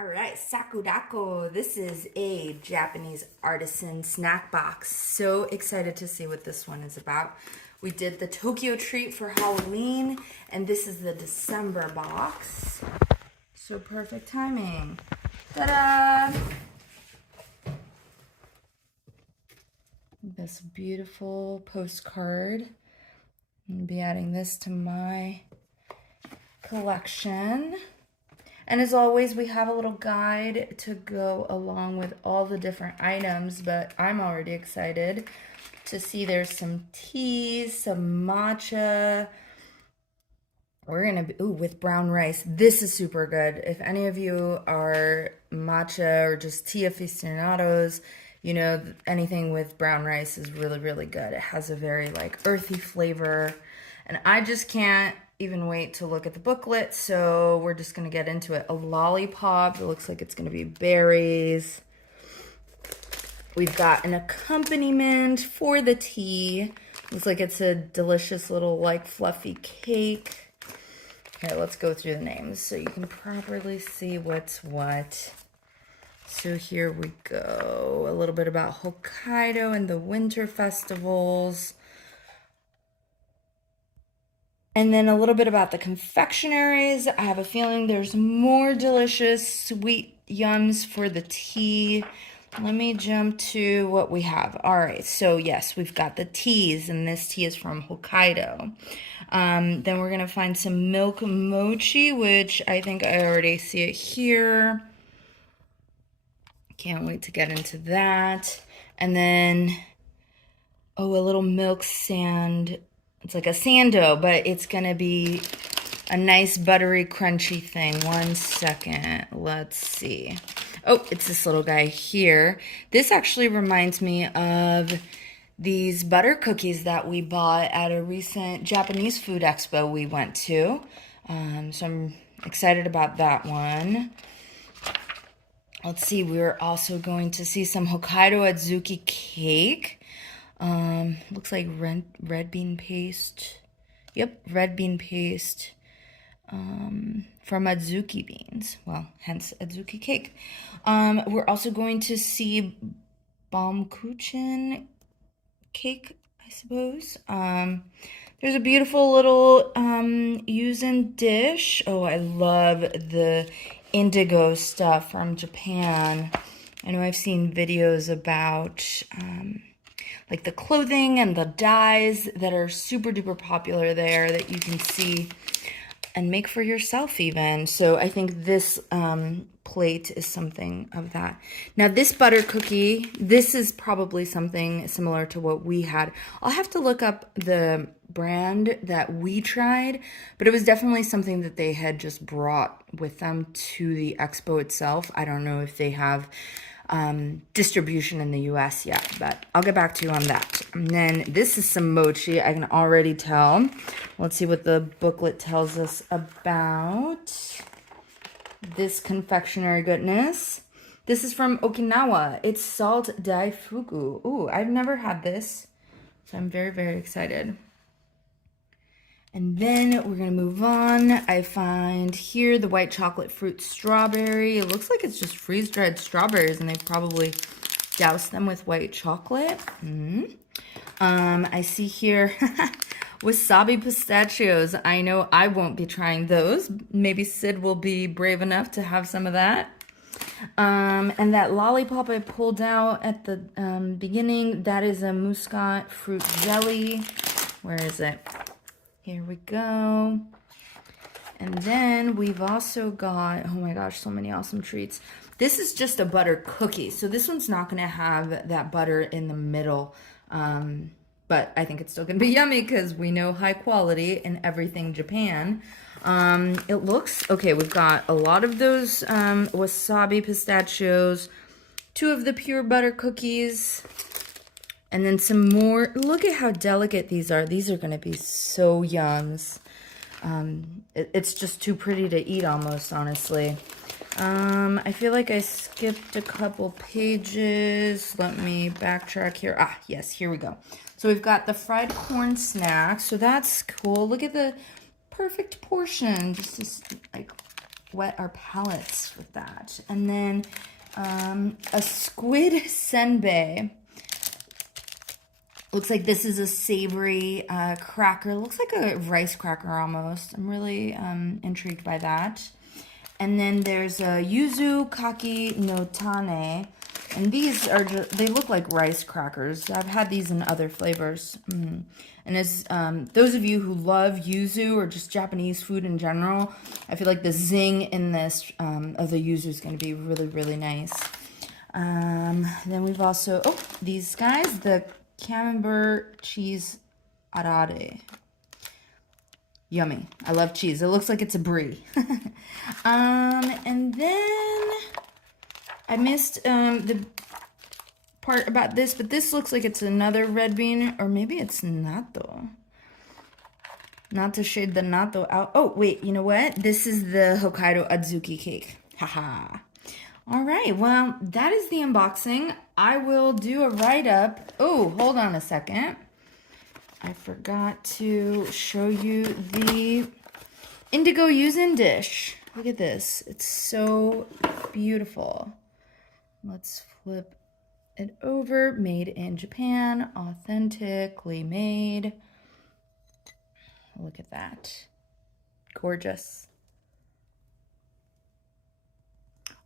All right, Sakudako. This is a Japanese artisan snack box. So excited to see what this one is about. We did the Tokyo treat for Halloween, and this is the December box. So perfect timing. Ta-da! This beautiful postcard. I'm gonna be adding this to my collection. And as always, we have a little guide to go along with all the different items, but I'm already excited to see there's some teas, some matcha. We're gonna be, with brown rice. This is super good. If any of you are matcha or just tea aficionados, you know, anything with brown rice is really, really good. It has a very like earthy flavor, and I just can't even wait to look at the booklet, so we're just gonna get into it. A lollipop, it looks like it's gonna be berries. We've got an accompaniment for the tea. Looks like it's a delicious little like fluffy cake. Okay, let's go through the names so you can properly see what's what. So here we go. A little bit about Hokkaido and the winter festivals. And then a little bit about the confectionaries. I have a feeling there's more delicious sweet yums for the tea. Let me jump to what we have. All right, so yes, we've got the teas, and this tea is from Hokkaido. Then we're gonna find some milk mochi, which I think I already see it here. Can't wait to get into that. And then, a little milk sand. It's like a sando, but it's gonna be a nice buttery crunchy thing. One second, let's see. Oh, it's this little guy here. This actually reminds me of these butter cookies that we bought at a recent Japanese food expo we went to. So I'm excited about that one. Let's see, we're also going to see some Hokkaido Adzuki cake. Looks like red bean paste. Yep, red bean paste from Adzuki beans. Well, hence Adzuki cake. We're also going to see Baumkuchen cake, I suppose. There's a beautiful little yuzen dish. Oh, I love the indigo stuff from Japan. I know I've seen videos about like the clothing and the dyes that are super duper popular there that you can see and make for yourself even. So I think this plate is something of that. Now this butter cookie, this is probably something similar to what we had. I'll have to look up the brand that we tried, but it was definitely something that they had just brought with them to the expo itself. I don't know if they have distribution in the US yet, but I'll get back to you on that. And then this is some mochi, I can already tell. Let's see what the booklet tells us about this confectionery goodness. This is from Okinawa. It's salt daifuku. Ooh, I've never had this, so I'm very, very excited. And then we're gonna move on. I find here the white chocolate fruit strawberry. It looks like it's just freeze-dried strawberries, and they've probably doused them with white chocolate. I see here wasabi pistachios. I know I won't be trying those. Maybe Sid will be brave enough to have some of that. And that lollipop I pulled out at the beginning, that is a muscat fruit jelly. Where is it? Here we go. And then we've also got, oh my gosh, so many awesome treats. This is just a butter cookie. So this one's not gonna have that butter in the middle. But I think it's still gonna be yummy because we know high quality in everything Japan. It looks, okay, we've got a lot of those wasabi pistachios, 2 of the pure butter cookies, and then some more. Look at how delicate these are. These are going to be so yums. It's just too pretty to eat almost, honestly. I feel like I skipped a couple pages. Let me backtrack here. Ah, yes, here we go. So we've got the fried corn snack. So that's cool. Look at the perfect portion. Just like wet our palates with that. And then a squid senbei. Looks like this is a savory cracker. Looks like a rice cracker almost. I'm really intrigued by that. And then there's a yuzu kaki no tane. And these are just, they look like rice crackers. I've had these in other flavors. And as those of you who love yuzu or just Japanese food in general, I feel like the zing in this of the yuzu is going to be really, really nice. Then we've also, these guys, the camembert cheese arare. Yummy. I love cheese. It looks like it's a brie. And then I missed the part about this, but this looks like it's another red bean, or maybe it's natto. Not to shade the natto out. Oh, wait, you know what? This is the Hokkaido adzuki cake. Haha. All right, well, that is the unboxing. I will do a write-up. Oh, hold on a second. I forgot to show you the indigo yuzu dish. Look at this. It's so beautiful. Let's flip it over. Made in Japan. Authentically made. Look at that. Gorgeous.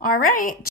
All right.